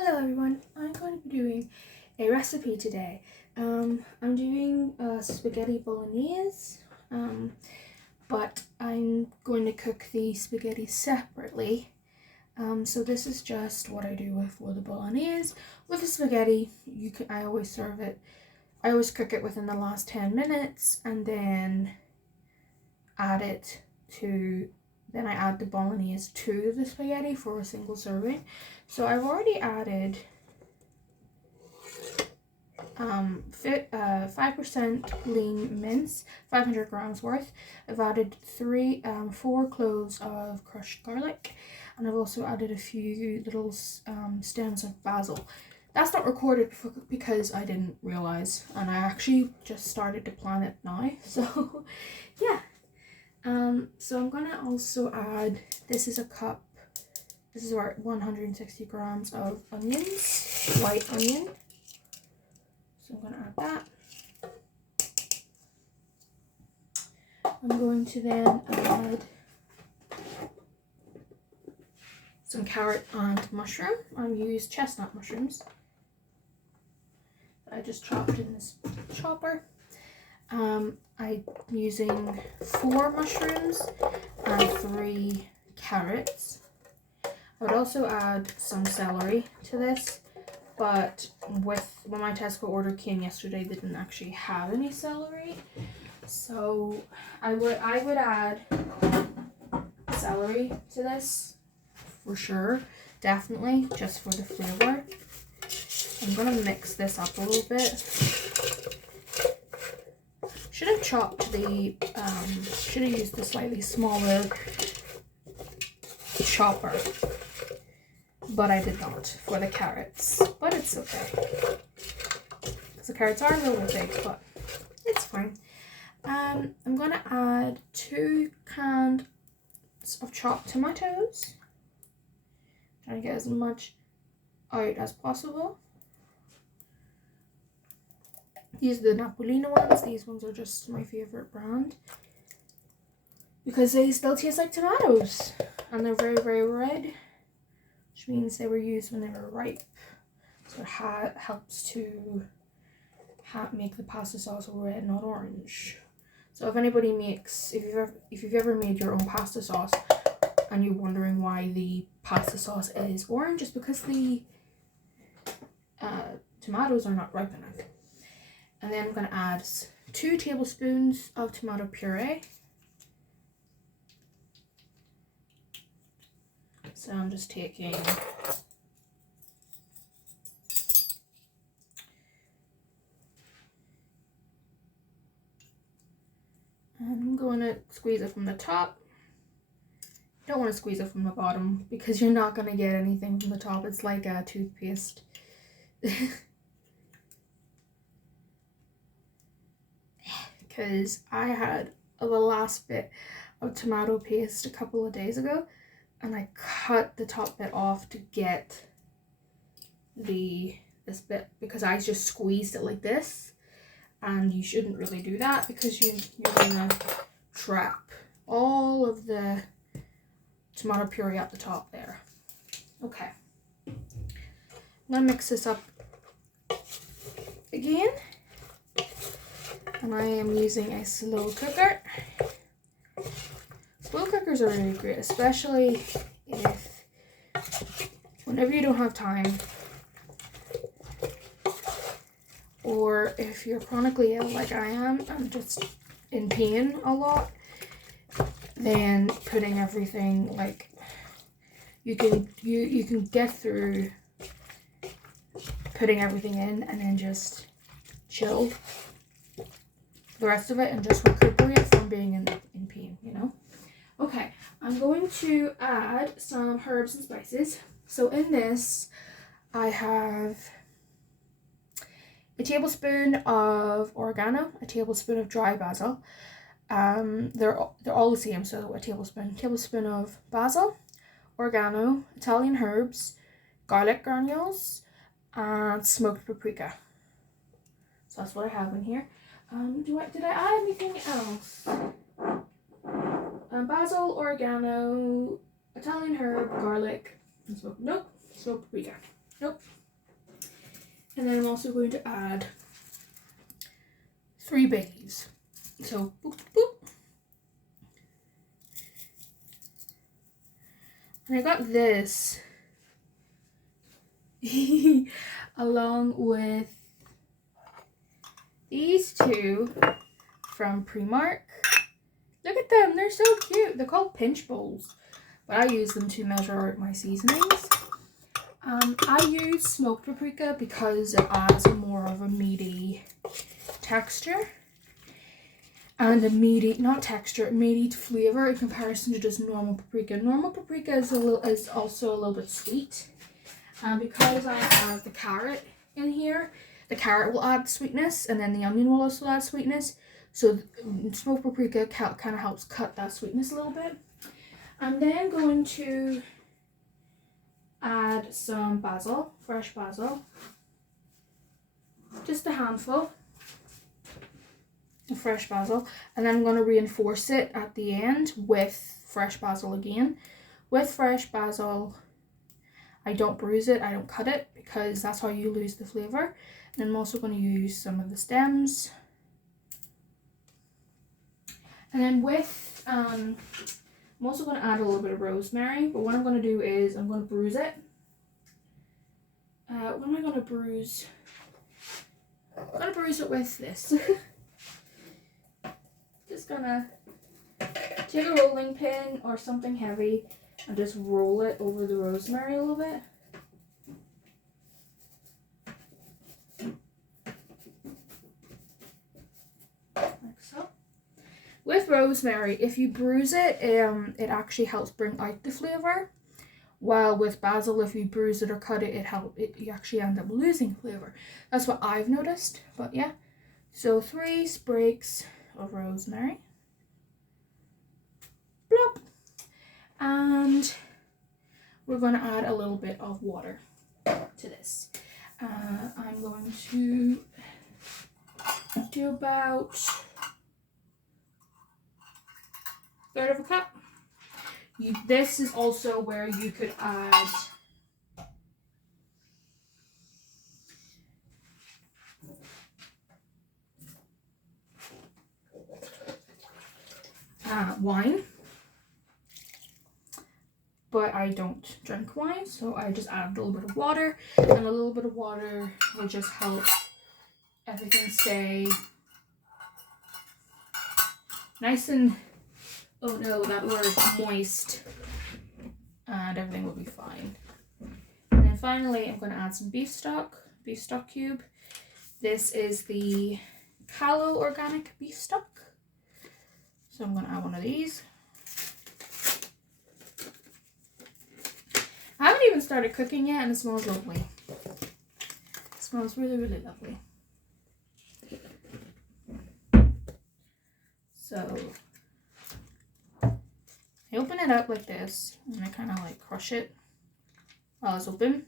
Hello everyone, I'm going to be doing a recipe today. I'm doing spaghetti bolognese, but I'm going to cook the spaghetti separately. So this is just what I do with the bolognese. With the spaghetti, I always serve it. I always cook it within the last 10 minutes and then add it to. Then I add the bolognese to the spaghetti for a single serving. So I've already added 5% lean mince, 500 grams worth. I've added 4 cloves of crushed garlic, and I've also added a few little stems of basil. That's not recorded because I didn't realize, and I actually just started to plan it now. So yeah. So I'm gonna also add, this is about 160 grams of onions, white onion. So I'm gonna add that. I'm going to then add some carrot and mushroom. I used chestnut mushrooms. I just chopped in this chopper. I'm using 4 mushrooms and 3 carrots. I would also add some celery to this, but when my Tesco order came yesterday, they didn't actually have any celery. So I would add celery to this for sure, definitely, just for the flavor. I'm gonna mix this up a little bit. Should have used the slightly smaller chopper, but I did not for the carrots, but it's okay. The carrots are a little big, but it's fine. I'm gonna add 2 cans of chopped tomatoes. Trying to get as much out as possible. These are the Napolina ones. These ones are just my favorite brand because they still taste like tomatoes and they're very, very red, which means they were used when they were ripe. So it helps to make the pasta sauce red, not orange. So if anybody if you've ever made your own pasta sauce and you're wondering why the pasta sauce is orange, it's because the tomatoes are not ripe enough. And then I'm going to add 2 tablespoons of tomato puree. So I'm just taking and I'm going to squeeze it from the top. Don't want to squeeze it from the bottom because you're not going to get anything from the top. It's like a toothpaste. Because I had the last bit of tomato paste a couple of days ago and I cut the top bit off to get this bit because I just squeezed it like this, and you shouldn't really do that because you're gonna trap all of the tomato puree at the top there. Okay, I'm gonna mix this up again. And I am using a slow cooker. Slow cookers are really great, especially whenever you don't have time, or if you're chronically ill like I am, I'm just in pain a lot, then putting everything, like, you can get through putting everything in and then just chill the rest of it and just recuperate from being in pain, you know? Okay, I'm going to add some herbs and spices. So in this, I have a tablespoon of oregano, a tablespoon of dry basil. They're all the same, so a tablespoon of basil, oregano, Italian herbs, garlic granules, and smoked paprika. So that's what I have in here. Did I add anything else? Basil, oregano, Italian herb, garlic, and smoked paprika. Nope. And then I'm also going to add 3 bay leaves. So, boop, boop. And I got this along with these 2 from Primark. Look at them, they're so cute. They're called pinch bowls, but I use them to measure out my seasonings. I use smoked paprika because it adds more of a meaty texture and a meaty, not texture, meaty flavour in comparison to just normal paprika. Normal paprika is also a little bit sweet. Because I have the carrot in here, the carrot will add sweetness, and then the onion will also add sweetness. So smoked paprika kind of helps cut that sweetness a little bit. I'm then going to add some basil, fresh basil, just a handful of fresh basil, and then I'm going to reinforce it at the end with fresh basil again. With fresh basil, I don't bruise it, I don't cut it, because that's how you lose the flavour. And I'm also going to use some of the stems. And then with, I'm also going to add a little bit of rosemary, but what I'm going to do is I'm going to bruise it. What am I going to bruise? I'm going to bruise it with this. Just going to take a rolling pin or something heavy and just roll it over the rosemary a little bit. Like so. With rosemary, if you bruise it, it actually helps bring out the flavour. While with basil, if you bruise it or cut it, you actually end up losing flavour. That's what I've noticed, but yeah. So 3 sprigs of rosemary. Blop. And we're going to add a little bit of water to this. I'm going to do about 1/3 of a cup. This is also where you could add wine, but I don't drink wine, so I just add a little bit of water, and a little bit of water will just help everything stay nice and, oh no, that word, moist, and everything will be fine. And then finally, I'm going to add some beef stock cube. This is the Callow organic beef stock. So I'm going to add one of these. I haven't even started cooking yet, and it smells lovely. It smells really, really lovely. So I open it up like this, and I kind of like crush it while it's open.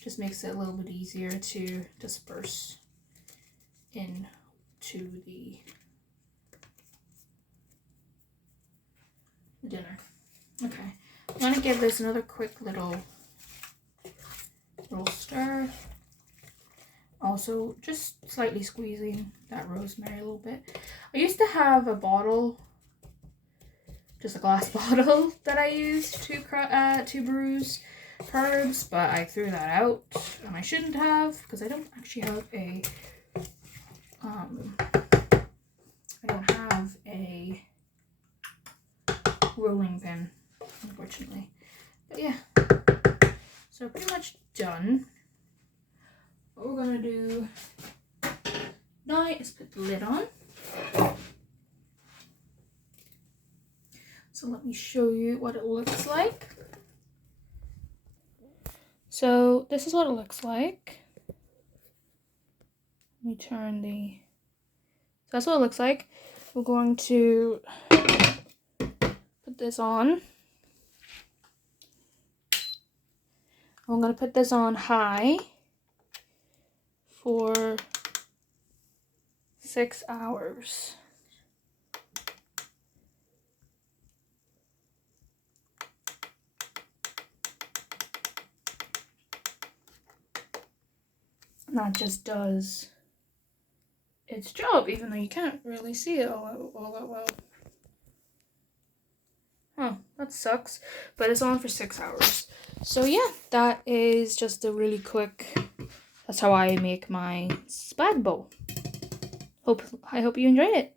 Just makes it a little bit easier to disperse into the dinner. Okay, I'm gonna give this another quick little stir. Also, just slightly squeezing that rosemary a little bit. I used to have a bottle, just a glass bottle that I used to bruise herbs, but I threw that out, and I shouldn't have, because I don't actually have a rolling pin, unfortunately. But yeah, so pretty much done. What we're gonna do now is put the lid on. So let me show you what it looks like. So this is what it looks like. Let me turn the, so that's what it looks like. We're going to put this on. I'm going to put this on high for 6 hours. And that just does its job, even though you can't really see it all that well. Oh, that sucks. But it's on for 6 hours. So yeah, that is just a really quick, that's how I make my spag bowl. I hope you enjoyed it.